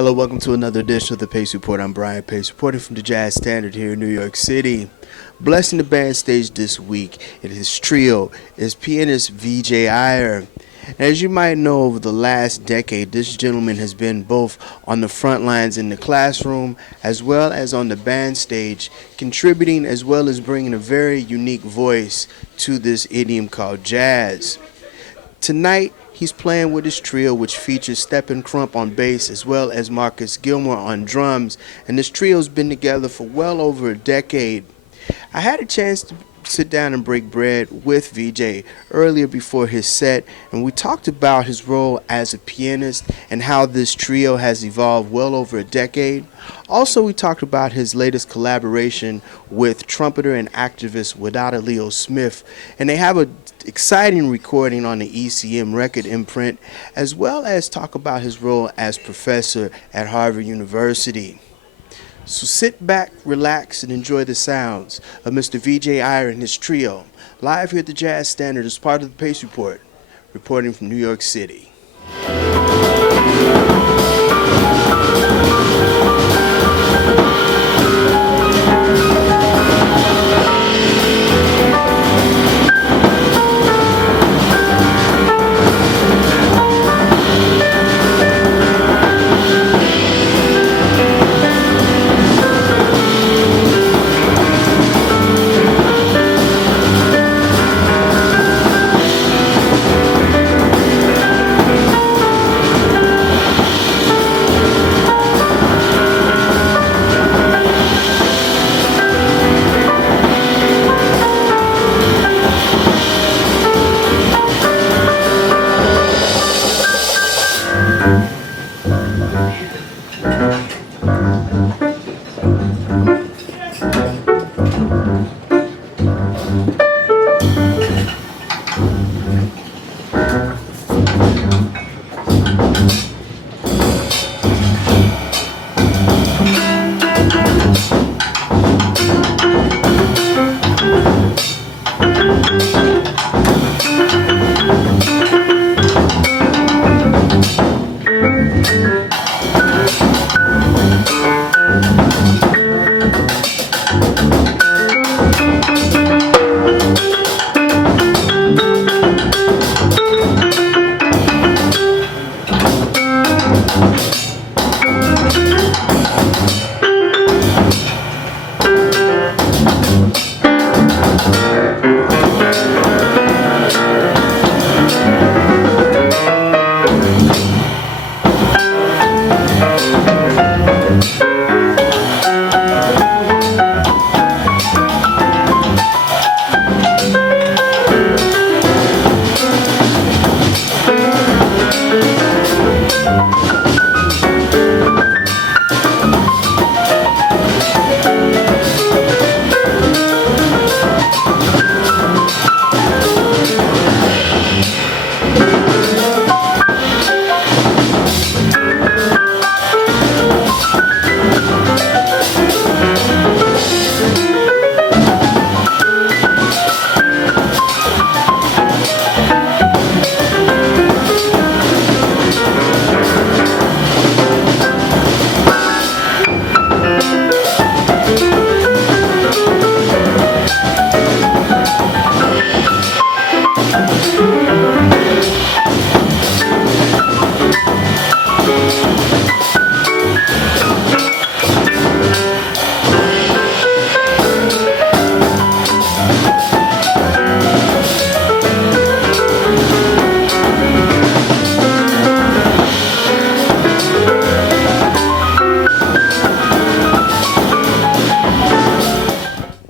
Hello, welcome to another edition of the Pace Report. I'm Brian Pace, reporting from the Jazz Standard here in New York City. Blessing the band stage this week in his trio is pianist Vijay Iyer. As you might know, over the last decade, this gentleman has been both on the front lines in the classroom as well as on the band stage, contributing as well as bringing a very unique voice to this idiom called jazz. Tonight, he's playing with his trio, which features Stephan Crump on bass as well as Gilmore on drums, and this trio's been together for well over a decade. I had a chance to sit down and break bread with Vijay earlier before his set, and we talked about his role as a pianist and how this trio has evolved well over a decade. Also, we talked about his latest collaboration with trumpeter and activist Wadada Leo Smith, and they have an exciting recording on the ECM record imprint, as well as talk about his role as professor at Harvard University. So sit back, relax, and enjoy the sounds of Mr. Vijay Iyer and his trio, live here at the Jazz Standard as part of the Pace Report, reporting from New York City.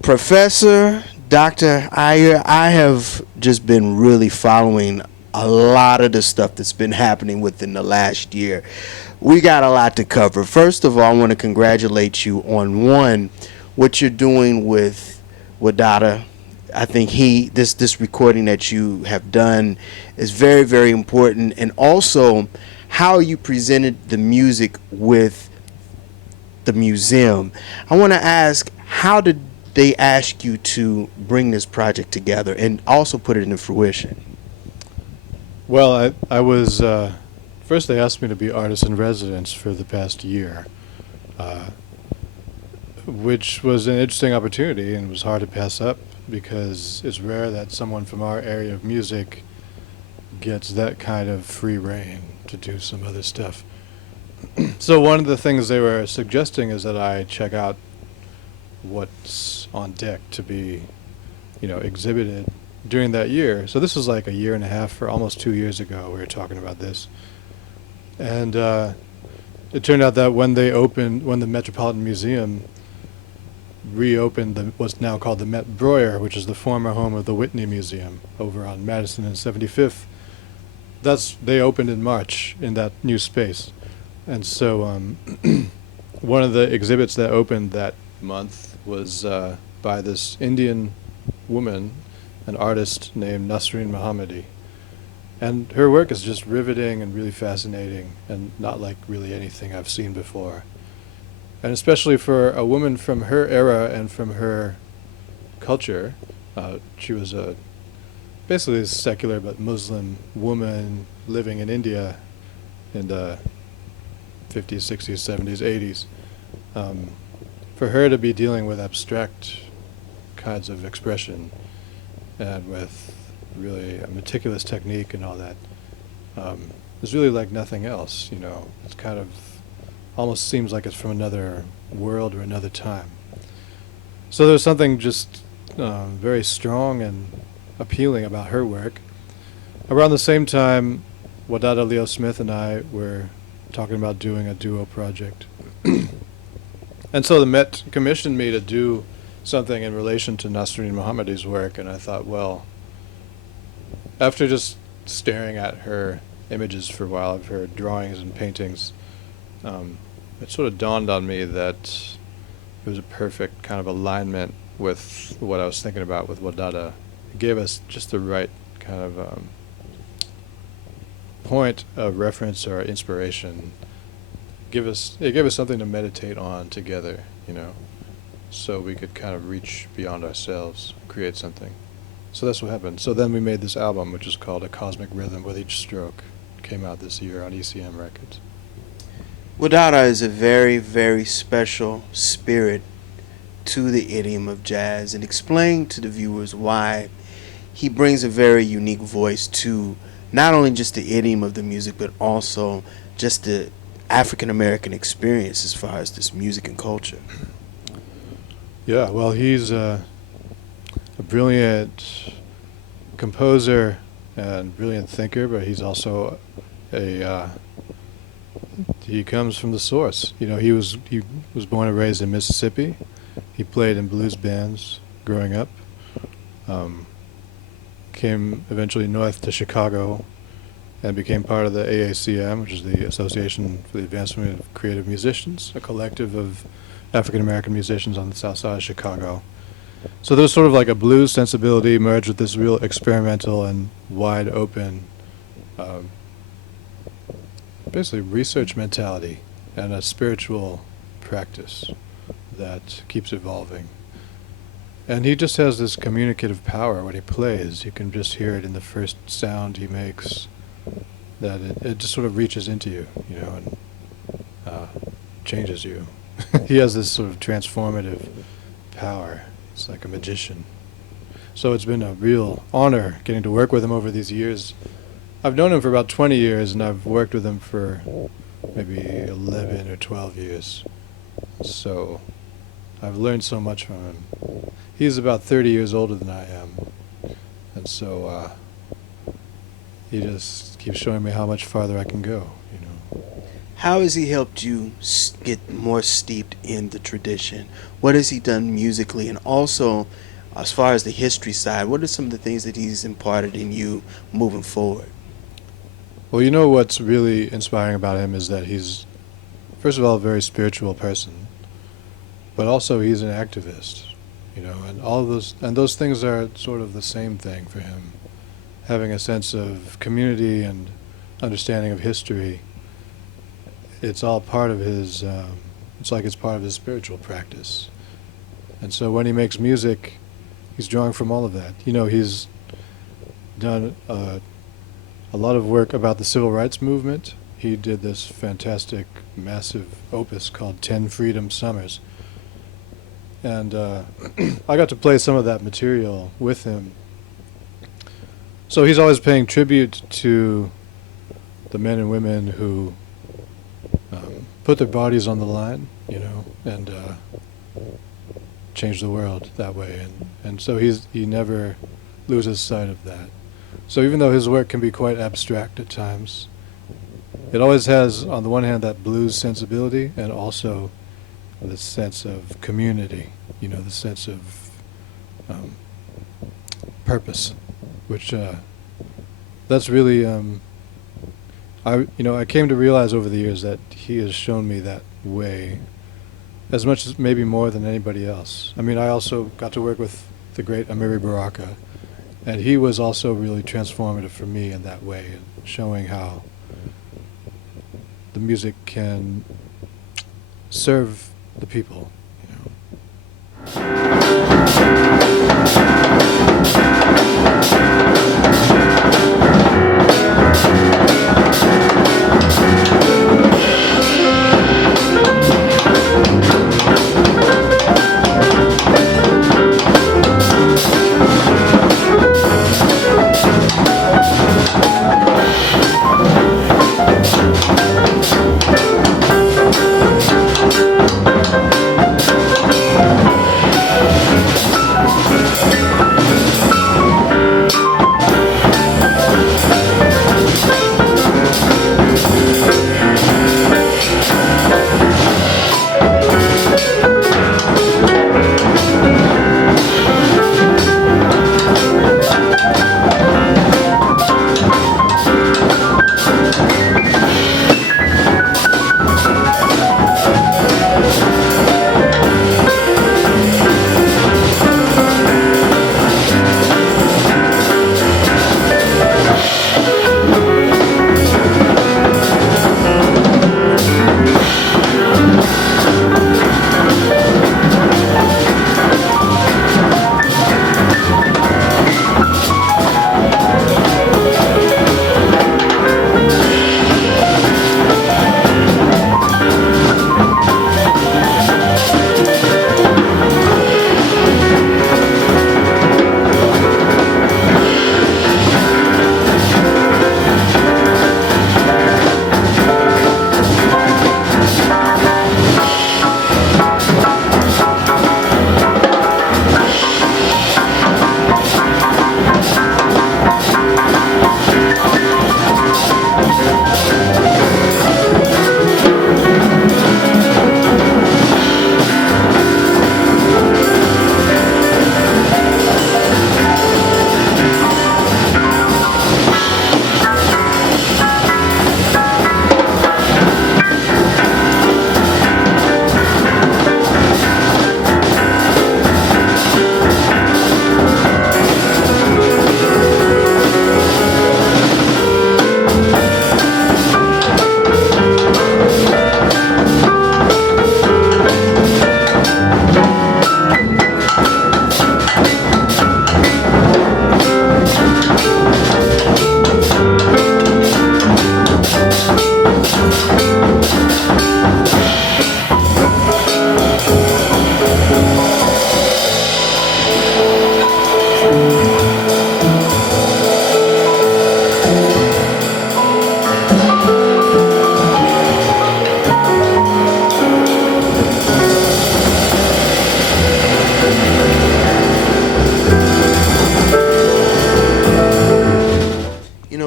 Professor Dr. Iyer, I have just been really following a lot of the stuff that's been happening within the last year. We got a lot to cover. First of all, I want to congratulate you on what you're doing with Wadada. I think this recording that you have done is very, very important, and also how you presented the music with the museum. I want to ask, how did they ask you to bring this project together and also put it into fruition? Well, I was first they asked me to be artist in residence for the past year, uh, which was an interesting opportunity and was hard to pass up because it's rare that someone from our area of music gets that kind of free reign to do some other stuff. So one of the things they were suggesting is that I check out what's on deck to be, exhibited during that year. So this was like a year and a half, or almost 2 years ago. We were talking about this, and it turned out that when the Metropolitan Museum reopened what's now called the Met Breuer, which is the former home of the Whitney Museum over on Madison and 75th. They opened in March in that new space, and so one of the exhibits that opened that month was by this Indian woman, an artist named Nasreen Mohammadi, and her work is just riveting and really fascinating, and not like really anything I've seen before. And especially for a woman from her era and from her culture, she was basically a secular but Muslim woman living in India in the 50s, 60s, 70s, 80s. For her to be dealing with abstract kinds of expression and with really a meticulous technique and all that is really like nothing else. It's kind of almost seems like it's from another world or another time. So there's something just very strong and appealing about her work. Around the same time, Wadada Leo Smith and I were talking about doing a duo project. And so the Met commissioned me to do something in relation to Nasreen Mohammadi's work, and I thought, well, after just staring at her images for a while, of her drawings and paintings, it sort of dawned on me that it was a perfect kind of alignment with what I was thinking about with Wadada. It gave us just the right kind of point of reference or inspiration. It gave us something to meditate on together, so we could kind of reach beyond ourselves, create something. So that's what happened. So then we made this album, which is called A Cosmic Rhythm with Each Stroke. It came out this year on ECM Records. Wadada is a very, very special spirit to the idiom of jazz, and explain to the viewers why he brings a very unique voice to not only just the idiom of the music, but also just the African American experience as far as this music and culture. Yeah, well, he's a brilliant composer and brilliant thinker, but he's also he comes from the source. He was born and raised in Mississippi. He played in blues bands growing up. Came eventually north to Chicago and became part of the AACM, which is the Association for the Advancement of Creative Musicians, a collective of African American musicians on the south side of Chicago. So there's sort of like a blues sensibility merged with this real experimental and wide open, basically research mentality and a spiritual practice that keeps evolving. And he just has this communicative power when he plays. You can just hear it in the first sound he makes, that it just sort of reaches into you, and changes you. He has this sort of transformative power. It's like a magician. So it's been a real honor getting to work with him over these years. I've known him for about 20 years, and I've worked with him for maybe 11 or 12 years. So I've learned so much from him. He's about 30 years older than I am. And so he just keeps showing me how much farther I can go, How has he helped you get more steeped in the tradition? What has he done musically? And also, as far as the history side, what are some of the things that he's imparted in you moving forward? Well, what's really inspiring about him is that he's, first of all, a very spiritual person, but also he's an activist, and all of those things are sort of the same thing for him. Having a sense of community and understanding of history, it's all part of his, it's like it's part of his spiritual practice. And so when he makes music, he's drawing from all of that. He's done a lot of work about the civil rights movement. he did this fantastic, massive opus called 10 Freedom Summers. And I got to play some of that material with him. So he's always paying tribute to the men and women who put their bodies on the line, and change the world that way. And so he never loses sight of that. So even though his work can be quite abstract at times, it always has, on the one hand, that blues sensibility, and also the sense of community, the sense of purpose, which that's really, I came to realize over the years that he has shown me that way as much as maybe more than anybody else. I mean, I also got to work with the great Amiri Baraka, and he was also really transformative for me in that way, and showing how the music can serve the people.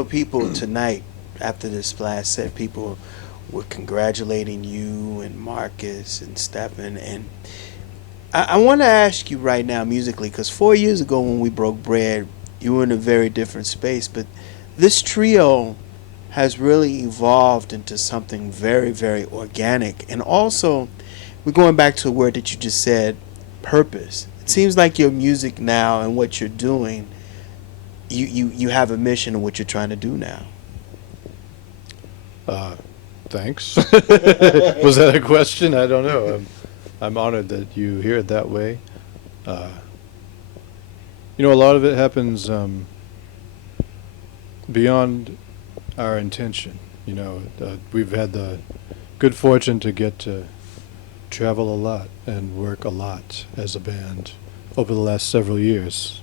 People tonight, after this last set, people were congratulating you and Marcus and Stephan. And I want to ask you right now, musically, because 4 years ago when we broke bread, you were in a very different space. But this trio has really evolved into something very, very organic. And also, we're going back to a word that you just said, purpose. It seems like your music now and what you're doing, you have a mission of what you're trying to do now. Thanks. Was that a question? I don't know. I'm honored that you hear it that way. A lot of it happens beyond our intention. We've had the good fortune to get to travel a lot and work a lot as a band over the last several years.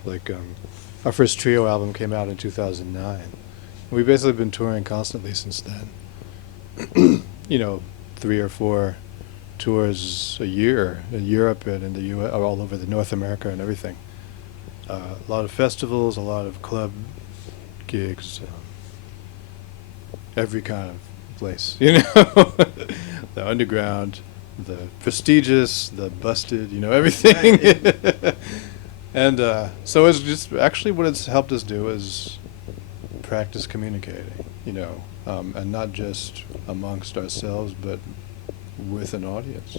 Our first trio album came out in 2009. We've basically been touring constantly since then. 3 or 4 tours a year in Europe and in the U.S., all over the North America and everything. A lot of festivals, a lot of club gigs, every kind of place, the underground, the prestigious, the busted, everything. And so it's just actually what it's helped us do is practice communicating, and not just amongst ourselves, but with an audience.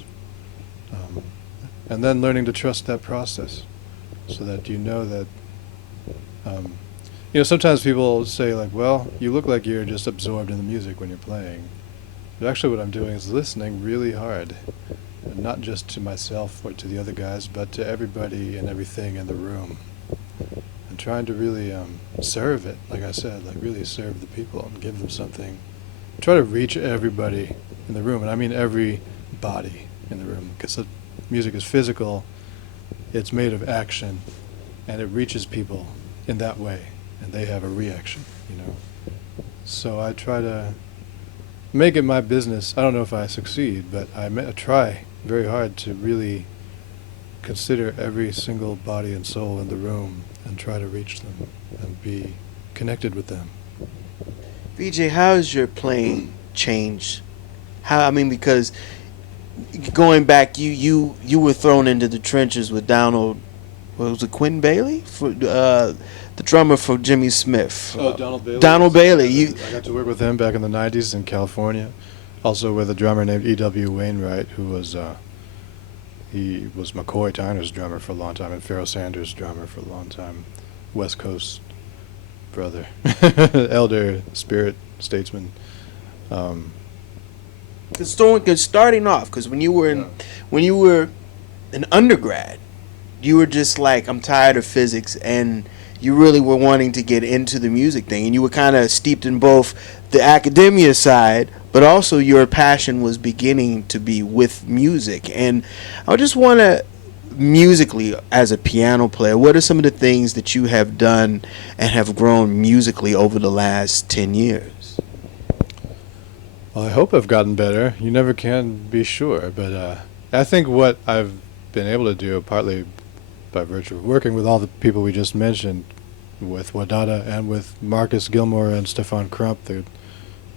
And then learning to trust that process so that sometimes people say well, you look like you're just absorbed in the music when you're playing. But actually what I'm doing is listening really hard, and not just to myself or to the other guys, but to everybody and everything in the room. And trying to really serve it, like I said, really serve the people and give them something. Try to reach everybody in the room, and I mean every body in the room, because the music is physical, it's made of action, and it reaches people in that way, and they have a reaction, So I try to make it my business. I don't know if I succeed, but I try very hard to really consider every single body and soul in the room and try to reach them and be connected with them. VJ, how has your playing changed? Because going back, you were thrown into the trenches with Donald. What was it, Quinn Bailey, for the drummer for Jimmy Smith? Donald Bailey. Donald Bailey. I got to work with him back in the '90s in California. Also with a drummer named E.W. Wainwright, who was he was McCoy Tyner's drummer for a long time, and Pharoah Sanders' drummer for a long time. West Coast brother, elder, spirit, statesman. Cause starting off, because when you were an undergrad, you were just like, I'm tired of physics, and you really were wanting to get into the music thing, and you were kind of steeped in both the academia side, but also your passion was beginning to be with music. And I just want to, musically, as a piano player, what are some of the things that you have done and have grown musically over the last 10 years? Well, I hope I've gotten better. You never can be sure, but I think what I've been able to do, partly by virtue of working with all the people we just mentioned, with Wadada and with Marcus Gilmore and Stephan Crump,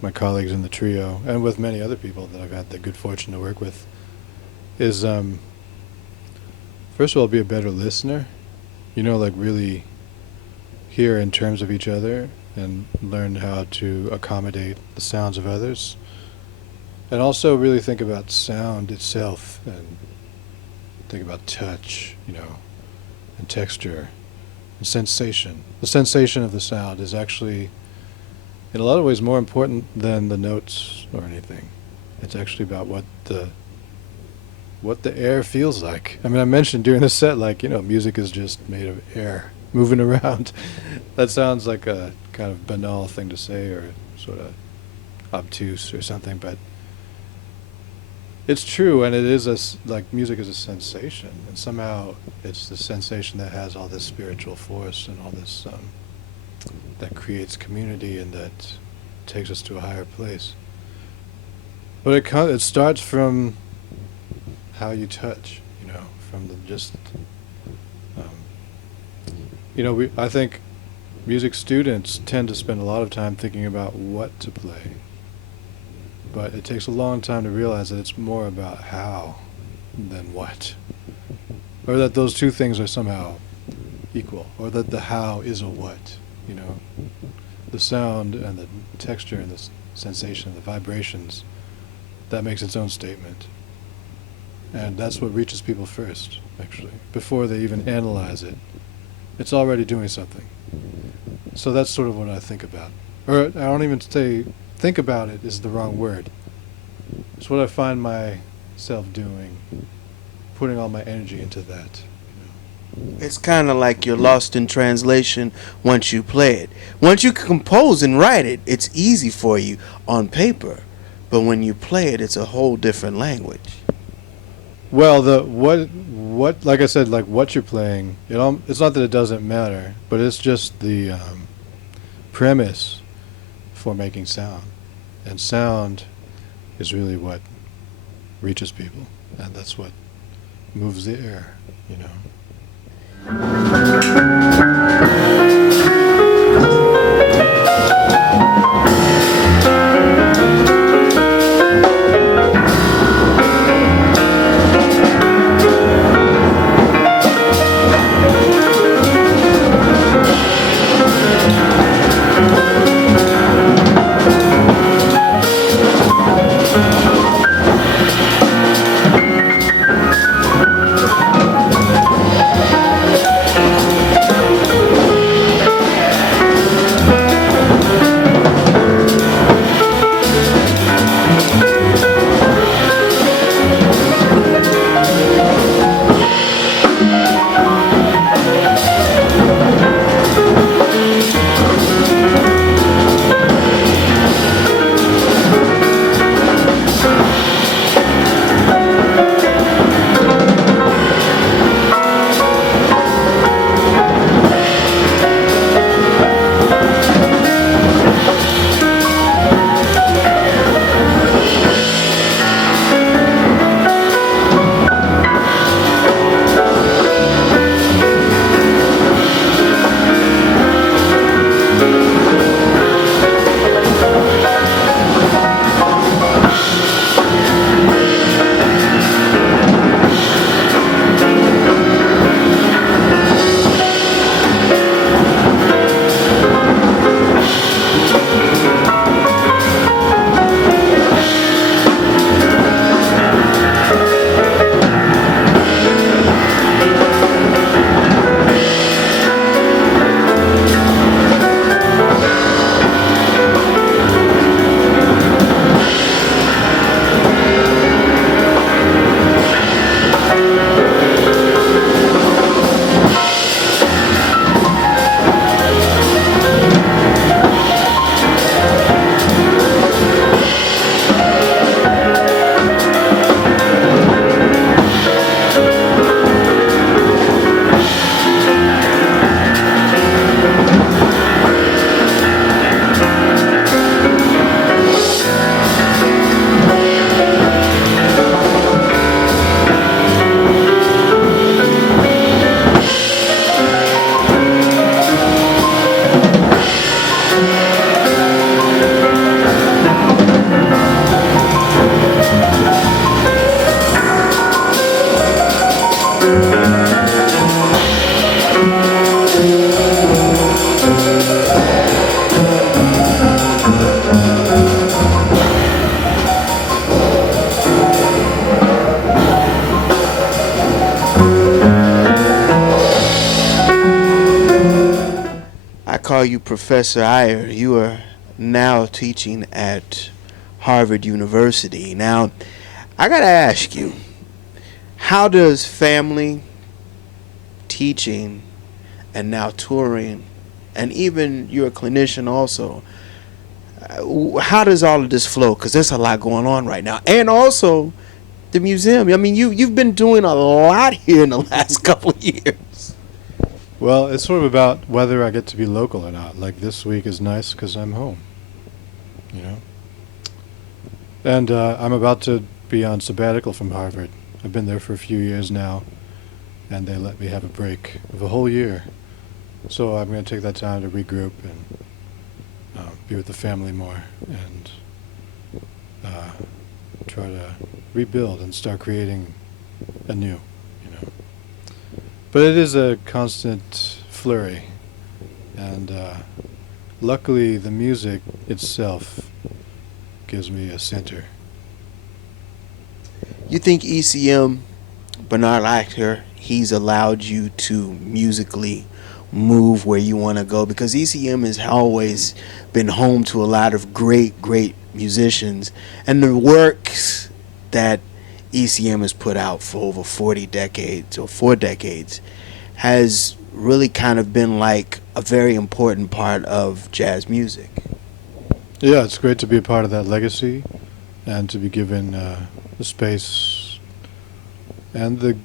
my colleagues in the trio, and with many other people that I've had the good fortune to work with, is first of all, be a better listener. Really hear in terms of each other and learn how to accommodate the sounds of others. And also really think about sound itself and think about touch, and texture and sensation. The sensation of the sound is actually, in a lot of ways, more important than the notes or anything. It's actually about what the air feels like. I mentioned during the set, music is just made of air moving around. That sounds like a kind of banal thing to say, or sort of obtuse or something, but it's true, and it is music is a sensation, and somehow it's the sensation that has all this spiritual force and all this that creates community and that takes us to a higher place. But it starts from how you touch, from the just, I think music students tend to spend a lot of time thinking about what to play. But it takes a long time to realize that it's more about how than what. Or that those two things are somehow equal. Or that the how is a what, The sound and the texture and the sensation, the vibrations, that makes its own statement. And that's what reaches people first, actually. Before they even analyze it, it's already doing something. So that's sort of what I think about. Or I don't even say think about it is the wrong word. It's what I find myself doing, putting all my energy into that. It's kind of like you're lost in translation once you play it. Once you compose and write it, it's easy for you on paper. But when you play it, it's a whole different language. Well, the what like I said, like what you're playing, it's not that it doesn't matter, but it's just the premise for making sound, and sound is really what reaches people, and that's what moves the air, you know. I call you Professor Iyer. You are now teaching at Harvard University. Now, I got to ask you, how does family, teaching, and now touring, and even you're a clinician also, how does all of this flow? Because there's a lot going on right now. And also, the museum. I mean, you've been doing a lot here in the last couple of years. Well, it's sort of about whether I get to be local or not. Like this week is nice because I'm home, you know. And I'm about to be on sabbatical from Harvard. I've been there for a few years now, and they let me have a break of a whole year. So I'm going to take that time to regroup and be with the family more and try to rebuild and start creating anew, you know. But it is a constant flurry, and luckily the music itself gives me a center. You think ECM, Bernard Actor, he's allowed you to musically move where you want to go? Because ECM has always been home to a lot of great, great musicians. And the works that ECM has put out for over 40 decades or 4 decades has really kind of been like a very important part of jazz music. Yeah, it's great to be a part of that legacy and to be given the space and the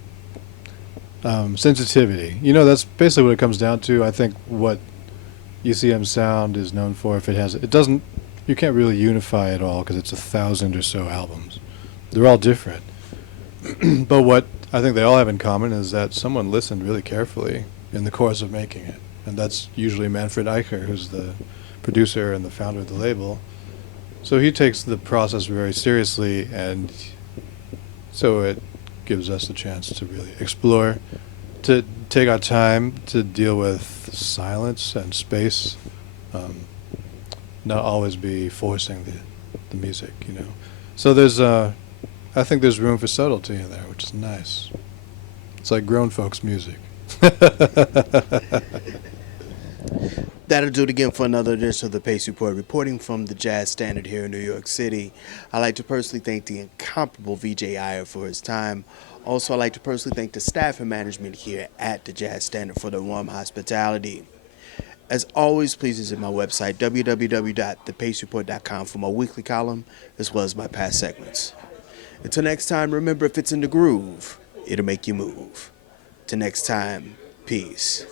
sensitivity. That's basically what it comes down to. I think what ECM sound is known for, if it doesn't, you can't really unify it all because it's 1,000 or so albums. They're all different. But what I think they all have in common is that someone listened really carefully in the course of making it. And that's usually Manfred Eicher, who's the producer and the founder of the label. So he takes the process very seriously, and so it gives us the chance to really explore, to take our time to deal with silence and space, not always be forcing the music. So I think there's room for subtlety in there, which is nice. It's like grown folks' music. That'll do it again for another edition of the Pace Report, reporting from the Jazz Standard here in New York City. I'd like to personally thank the incomparable Vijay Iyer for his time. Also, I'd like to personally thank the staff and management here at the Jazz Standard for their warm hospitality. As always, please visit my website, www.thepacereport.com, for my weekly column, as well as my past segments. Until next time, remember, if it's in the groove, it'll make you move. Till next time, peace.